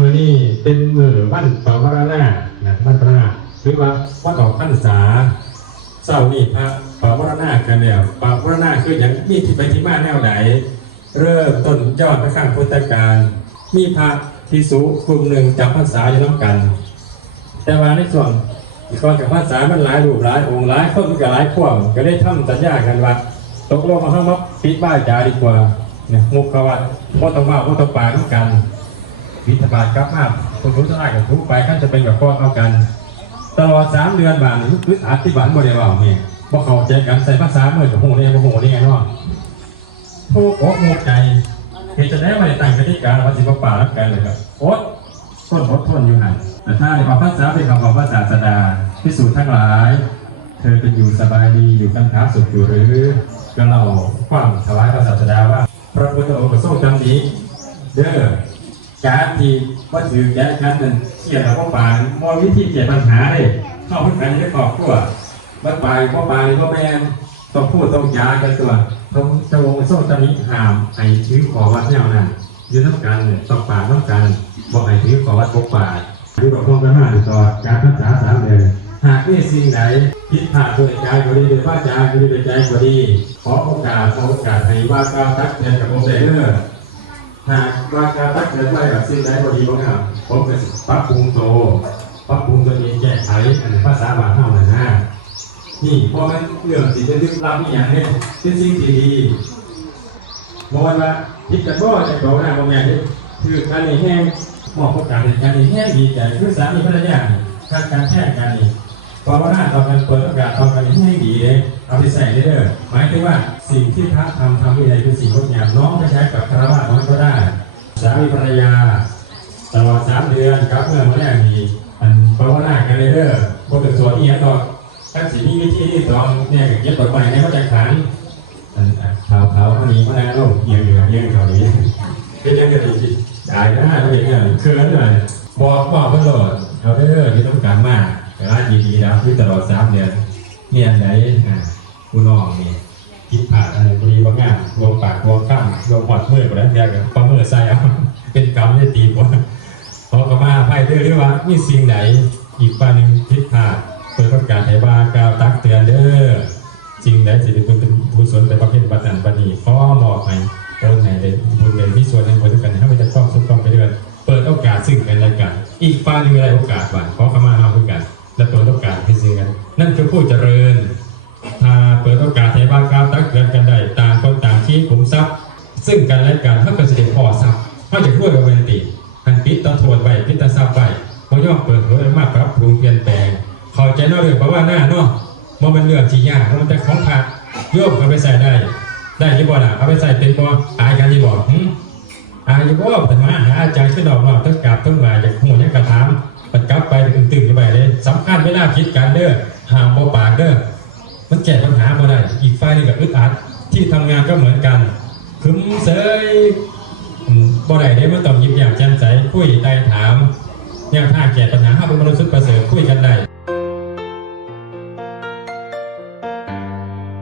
มื่อนี้เป็นมือวันปวารณาวันพระหรือว่าวันออกพรรษาเศร้านี่พระปวารณากันแล้วปวารณาคืออย่างมีที่ไปที่มาแนวไหนเริ่มต้นยอดพระข้างพุทธการมีพระภิกษุกลุ่มหนึ่งจำพรรษาอยู่น้ำกัน แต่ว่าในส่วนก่อนกับพรรษามันหลายรูปหลายองค์หลายคนกับหลายพวกก็ได้ทำสัญญากันว่าตกลงมาห้องมัดปิดบ้านจ่าดีกว่าเนี่ยมุกเขาว่าพ่อต้องว่าพ่อต้องปาด้วยกันวิทบาทกลับมาคนรู้จะได้กับทุกไปขั้นจะเป็นกับพ่อเอากันตลอด3 เดือนบานนี้คืออธิบายโมเดลว่าเนี่ยพวกเขาใจกันใส่ภาษาเมื่อกับโหเนี่ยโหนี่ไงเนาะผู้โอ้โหใจเหตุจะได้มาในต่างกันที่การวัดศิลปะรับกันเลยครับโอ๊ตต้นอดทนอยู่หันแต่ถ้าในภาษาเป็นคำของพระศาสดาพิสูจน์ทั้งหลายเธอเป็นอยู่สบายดีอยู่กันท้าสุขอยู่หรือก็เราความถวายพระศาสดาว่าพระพุทธองค์ก็ทรงจำนี้เด้อการที่ว่าถือแก่กันนั้นเกี่ยวกับพ่อป่านมอวิธีแก้ปัญหาได้เข้าพูดกันในครอบครัวบ้านปลายพ่อป่าหรือพ่อแม่ต้องพูดต้องจากันตัวต้องเจ้าองค์ทรงจำนี้ห้ามไอ้ถือขอวัดแนวนั้นยืนน้ำกันต้องป่าน้ำกันบอกไอ้ถือขอวัดพกป่าดูดอกพงกันมาดูต่อการพรรษา3 เดือนหากมีสิ่งไหนผิดพลาดโดยกายก็ดีโดยว่าจาก็ดีโดยใจก็ดีขอโอกาสให้ว่ากล่าวตักเตือนกับผมได้เด้อหากว่ากล่าวตักเตือนไว้กับสิ่งใดก็ดีบ้างครับผมก็ปรับปรุงตัวเองแก้ไขภาษาบาลีเท่านั้นนะนี่พอมันเรื่องสิ่งที่รับนี่อย่างนี้เป็นสิ่งที่ดีมองว่าคิดกันว่าจะโตหน้าโมแม่ที่คือการในแห้งมองโอกาสในการในแห้งดีใจคือสามีภรรยาการแท้กันนี่พอว่าหน้าต่อกันเปิดโอกาสต่อกันให้ดีเลยเอาไปใส่ได้เด้อหมายถึงว่าสิ่งที่พระทำอะไรเป็นสิ่งงดงามน้องจะใช้กับคารวะน้องก็ได้สามีภรรยาตลอด3 เดือนกับเมื่อวันแรกมีภาวนากันเลยเด้อพวกตัวนี้ต่อทั้งสิ่งนี้วิธีที่สองเนี่ยเก็บต่อไปในพระจักรขันเขาคนนี้มาแล้วโลกเยี่ยงเขานี้เป็นยังไงดีได้นะเราเป็นยังไงคือนั่นเลยบอกเพื่อนโหลดเขาเด้อที่ต้องการมากแต่ว่าดีๆแล้วที่ตลอด3 เดือนเนี่ยไหนคุณน้องนี่คิดผ่านอะไรพอดีบางงานรวมปากรวมข้ามรวมหอดมือกับแรงแรงกับความมือใส่เอาเป็นกรรมจะตีกว่าพอกมาไพ่เรื่อยๆว่ามีสิ่งไหนอีกฝ่ายหนึ่งคิดผ่านเปิดประกาศให้บ้ากล่าวตักเตือนเด้อจริงไหนสิเป็นผู้สนแต่ประเภทบัตรนันบัตรนี้ข้อบอกให้โอนไหนเป็นบุญเป็นที่ส่วนในบริการให้มันจะต้องสุขต้องไปเรื่อยเปิดโอกาสซึ่งกันและกันอีกฝ่ายหนึ่งอะไรโอกาสบ้างขอเข้ามาเอาด้วยกันและเปิดโอกาสให้ซึ่งกันนั่นคือผู้เจริญถ้าเปิดโอกาสให้บ้ากล่าวตักเตือนกันได้ต่างคนต่างชี้ขุมทรัพย์ซึ่งกันและกันถ้าเกิดเสด็จพ่อทรัพย์เขาจะด้วยกับเวรติทันปิดตอนทวนไปปิดตาทรัพย์ไปพอย่อเปิดเผยมากครับปรุงเปลี่ยนแปลงเข้าใจนอกเรื่องเพราะว่าหน้าเนาะมันเป็นเรื่องที่ยากมันแต่ของผักโยกเอาไปใส่ได้ที่บ่อน่ะเอาไปใส่เป็นบ่ออายกันที่บ่อายบ่แต่มาหาอาจารย์ขึ้นดอกต้องกราบต้องมาจากหัวยังกระถางมันกลับไปตื่นไปเลยสำคัญไม่น่าคิดกันเด้อห่างบ่ปากเด้อมันแก้ปัญหาบ่ได้อีกฝ่ายนึงกับอึดอัดที่ทำงานก็เหมือนกันคึมเสยบ่ได้ได้มันต้องยิ้มแย้มแจ่มใสคุยไต่ถามแนวทางแก้ปัญหาให้เป็นมนุษย์ประเสริฐคุยกันได้